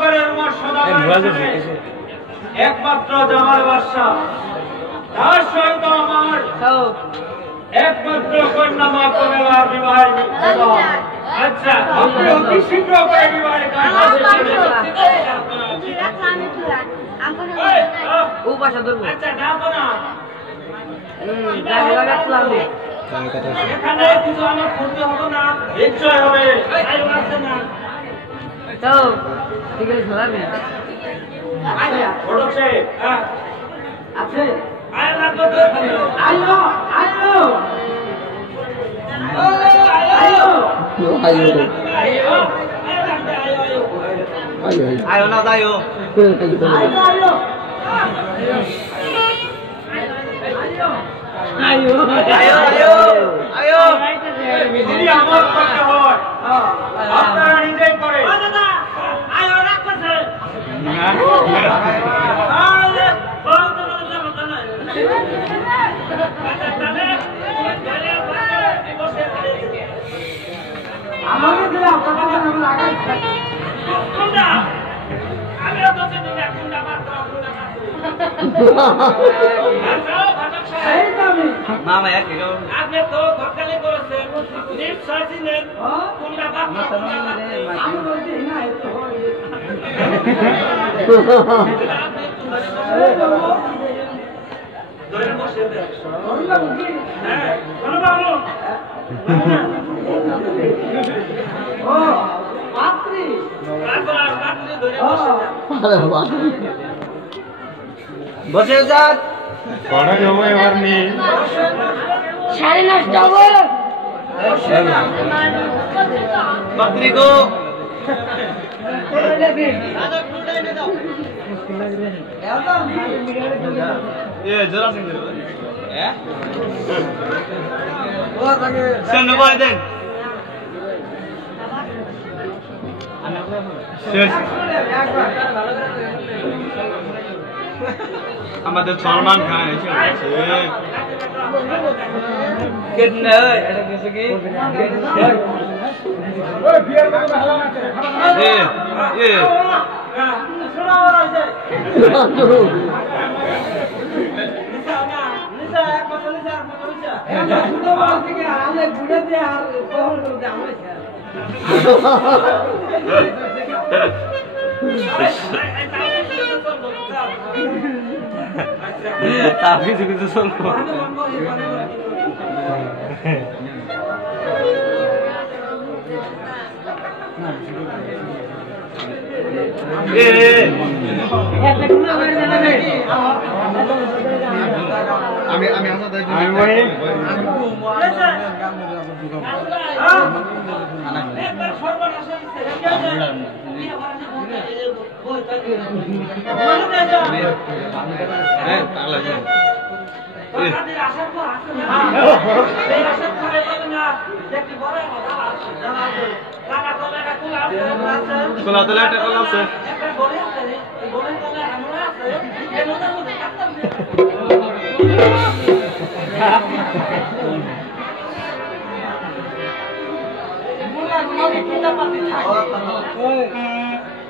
নগরের একমাত্র জামাল বাদশাহ, তার সহিত আমার একমাত্র কন্যা মা কমলার বিবাহের বিবাহ। আচ্ছা, আপনি অতি শীঘ্র করে বিবাহের কাজ আচ্ছা যাবো না। এখানে কিছু আমার ক্ষতি হলো না, নিশ্চয় হবে। ঠিক আছে খেলাবি আছে আয়ো না যাইও আয়ো আয়ো আয়ো আয়ো যদি আমার করতে হয় আপনারা নিজেই করে। আয়ো রাখ করছে আমাকে দিলে আপনাকে লাগাই আমিও তো মামা এক আপনি তো ঘটকালি করেছেন নিশ্চয় ছিলেন কোনটা বাপ আমি বলছি না এত হয় ধরে বসে হ্যাঁ কোন বাবু ও পাত্রী পাত্রী ধরে বসে যাক কটা যাবো এবার নিয়ে 9:30 যাবো পাত্রী গো জোরা সিং সামনে বলে দেন আমাদের সলমান খান এসে কেটনে এটা কিছু কি ওই বিয়ার কথা হলো না শোনা হইছে নিসা এক কথা নিসা আর কথা হইছে এটা শুনো বল থেকে আলে গুড়ে দিয়ে আর কখন করতে আমরা tapi begitu solo আমি খোলা তোলা একটা কল আছে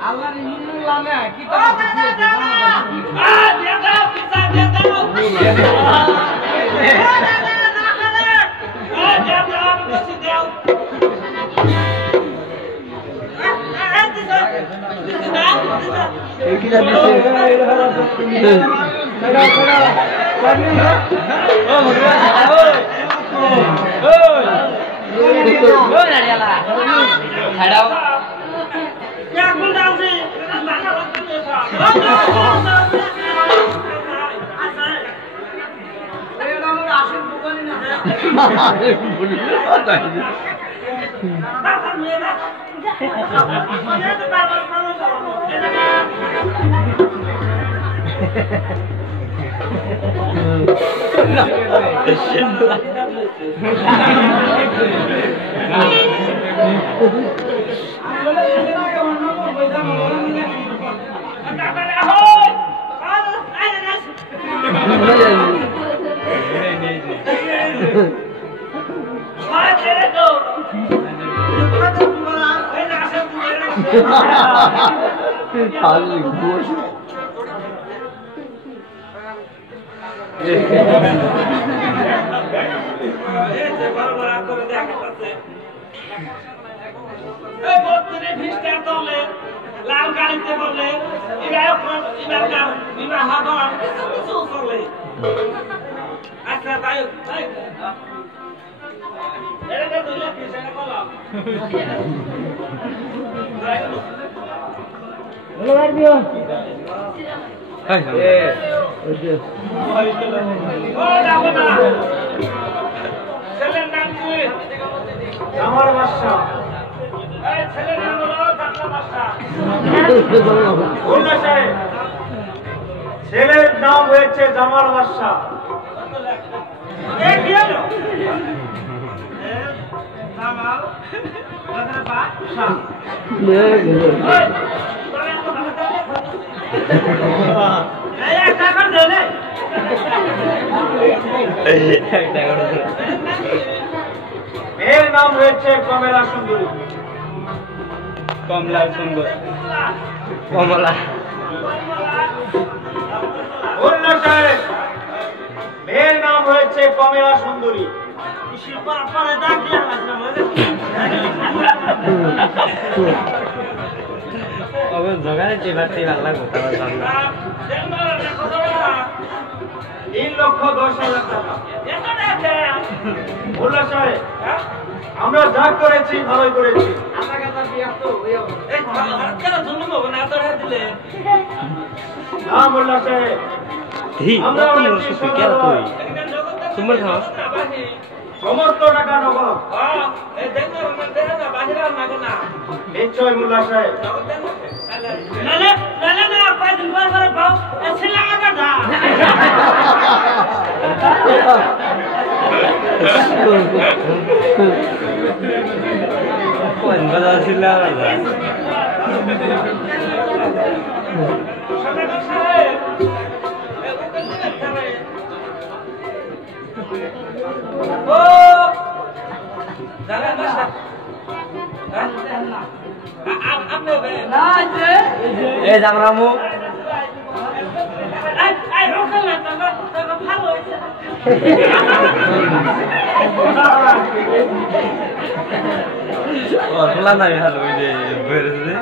আল্লাহর ইন্নুল লামে কিতাব লাল গাড়িতে বললে বিবাহ কিছু করলে আচ্ছা তাই এটা তো দুই লাখ টাকা বললাম ছেলের নাম কি আমার বাসা ছেলের নাম হলো ছেলের নাম হয়েছে জামাল বাদশা এর নাম হয়েছে কমলা সুন্দরী কমলা সুন্দর কমলা মেয়ের নাম হয়েছে কমলা সুন্দরী জগায় চিবাতে ভালো লাগবে 3,10,00,000 টাকা আমরা যা করেছি ভালোই করেছি না মোল্লা সাহেব সমস্ত টাকা নগদ নিশ্চয় মোল্লা সাহেব কোন বাজার ছিল এই জামরামু খোলা নাই ভালো ওই যে বেরোছে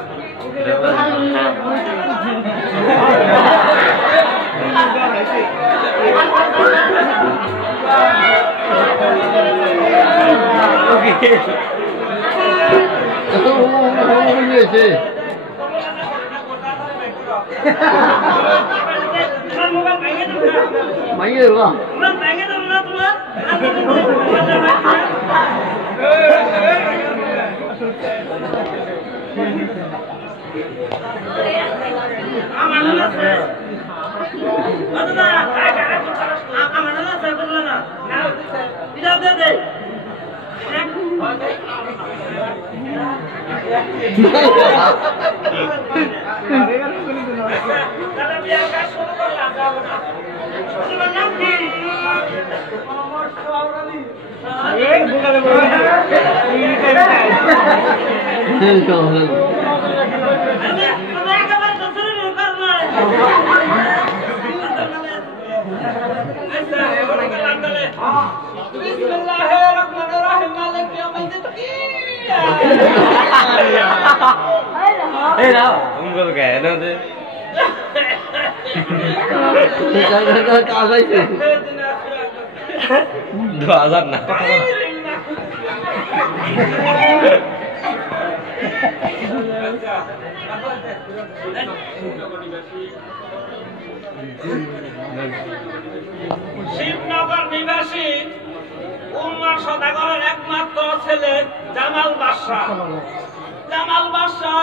শিবনগর নিবাসী উম্মার সদাগরের একমাত্র ছেলে জামাল বাদশা। জামাল বাদশা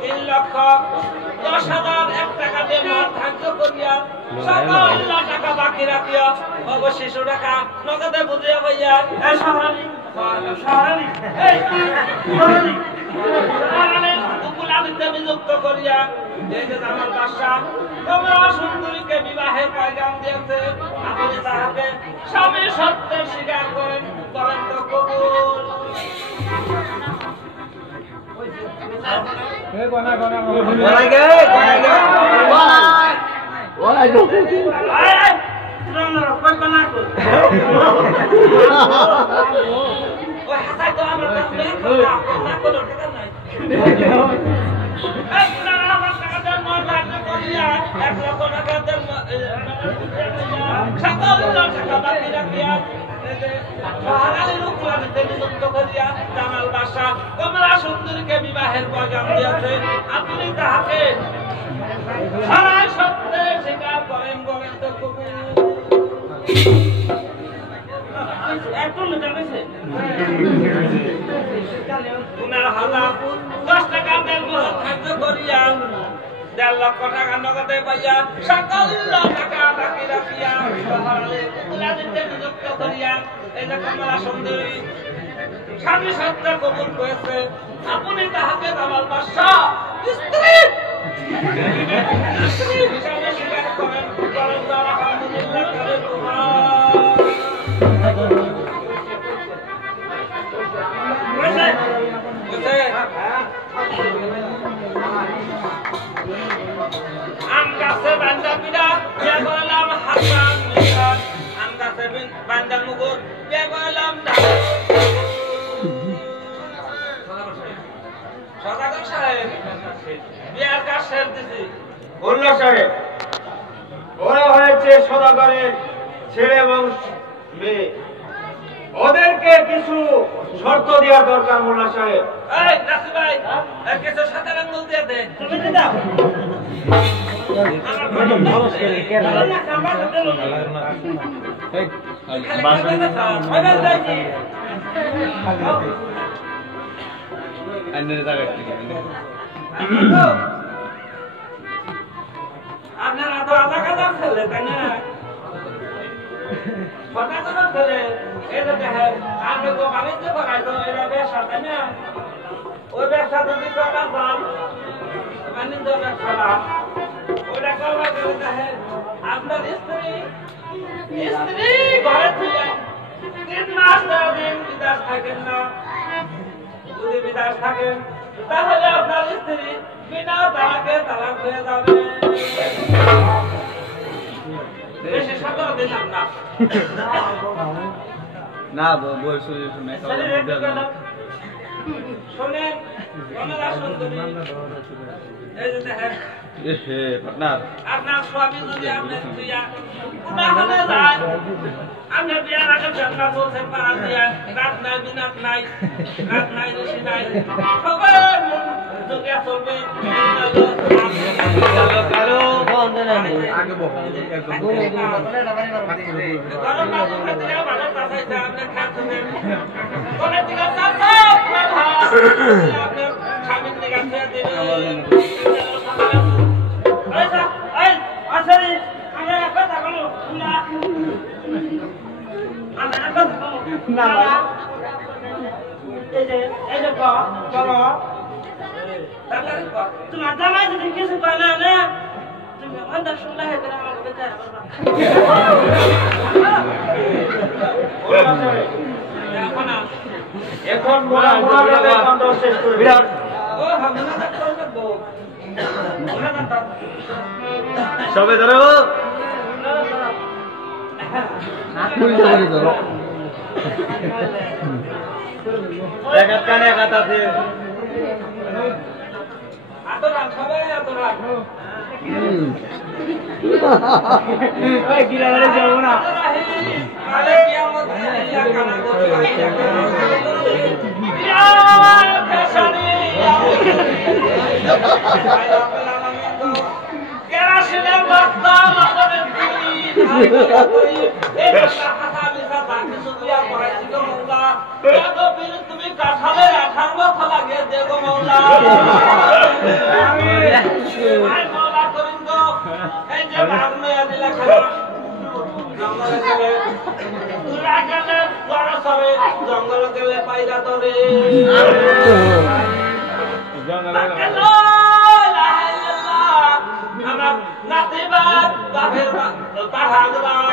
3,10,001 টাকা দিয়ে ধার্য করিয়া 57 টাকা বাকি রাখিয়া অবশিষ্ট টাকা নগদে বুঝিয়া পাইয়া নিযুক্ত করিয়া জামাল বাদশা কমলা সুন্দরীকে বিবাহের পয়গাম দিয়েছে। আপনি তাহাকে স্বামী সত্যের স্বীকার করেন তো কবুল। কমলা সুন্দরীকে বিবাহের প্রয়োজন দিয়েছে, আপনি তাহাকে সারা সত্যে স্বীকার করেন বলেন তো উনার হাজার 10 টাকা দেন ধার্য করিয়া 1.5 লক্ষ টাকা নগদে পাইয়া সকল টাকা বাকি রাখিয়া নিযুক্ত করিয়া এই যে কমলা সুন্দরী স্বামী সত্তা কবুল করেছে, আপনি তাহাকে দামাল বাদশা স্ত্রী হিসাবে স্বীকার করেন বলেন তো আলহামদুলিল্লাহ করে আম গাছে বান্দা পিড়া বিয়ে করলাম হাসান আম গাছে বান্দা মুগুর বিয়ে করলাম সদাগর সাহেব বিয়ার কাজ শেষ দিছি। মোল্লা সাহেব ওরা হয়েছে সদাগরের ছেলে এবং মেয়ে, ওদেরকে কিছু শর্ত দেওয়া দরকার মোল্লা সাহেব। এই নাসি ভাই কিছু সাথে আঙ্গুল দিয়ে দে তুমি দি দাও আপনারা তো আধা কাজা ছেলে তাই না, সদাগর ছেলে এটা দেখেন আপনি তো বাণিজ্য করাই তো এরা ব্যবসা তাই না, ওই ব্যবসা যদি করা যান বাণিজ্য ব্যবসা ওটা করবা গেলে দেখেন আপনার স্ত্রী ঘরে ছিল 3 মাস 10 দিন বিদেশ থাকেন না, যদি বিদেশ থাকেন তাহলে আপনার স্ত্রী বিনা তালাকে তালাক হয়ে যাবে। বেশি সতর্ক দিলাম না না বলছো শুনে শোনেন কমলা সুন্দরী এই যে দেখেন আপনার স্বামী যদি আপনার দিয়া কোনখানে যায় আপনার বিয়ার আগে ঝগড়া চলছে পাড়া দিয়া রাত নাই বিনাত নাই রাত নাই ঋষি নাই সবার মন যোগে চলবে গরম না করে দিয়ে ভালো চাইছে আপনি খাচ্ছেন কোন দিকে চাচা আপনার স্বামীর দিকে খেয়ে দিবেন। তোমার জামাই যদি কিছু করে না তুমি অন্ধ শুনলে আমাকে বেচার এখন শেষ করে বিরাট ও হামনা করবো সবে ধরো একাত কানে একাত আছে আতরা সবাই আতরা ওই গিরারে যাব না আরে কিয়ামত ইয়া কানা ইয়া কাশানি কেরাসিনের বস্তা লাগাবেন তুমি কাঠালে 18 বছর লাগে দেবো মৌলা এই যে ভাগ্নে দিলা জঙ্গল গেলে পাইরা তরে আমার নাতিবাদ বাপের পাঠা দিলাম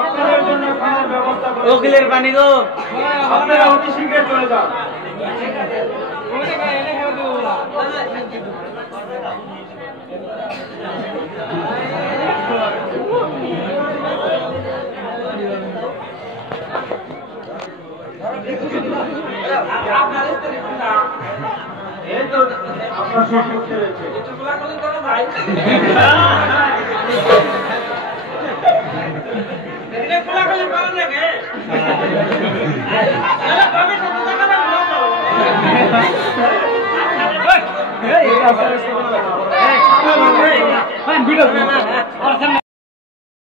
আপনাদের জন্য খাওয়ার ব্যবস্থা করেছি। উকিলের পানি গো আপনারা অতি শীঘ্রই চলে যান। এই তো আপনার সম্পর্কে রয়েছে। ভিডিও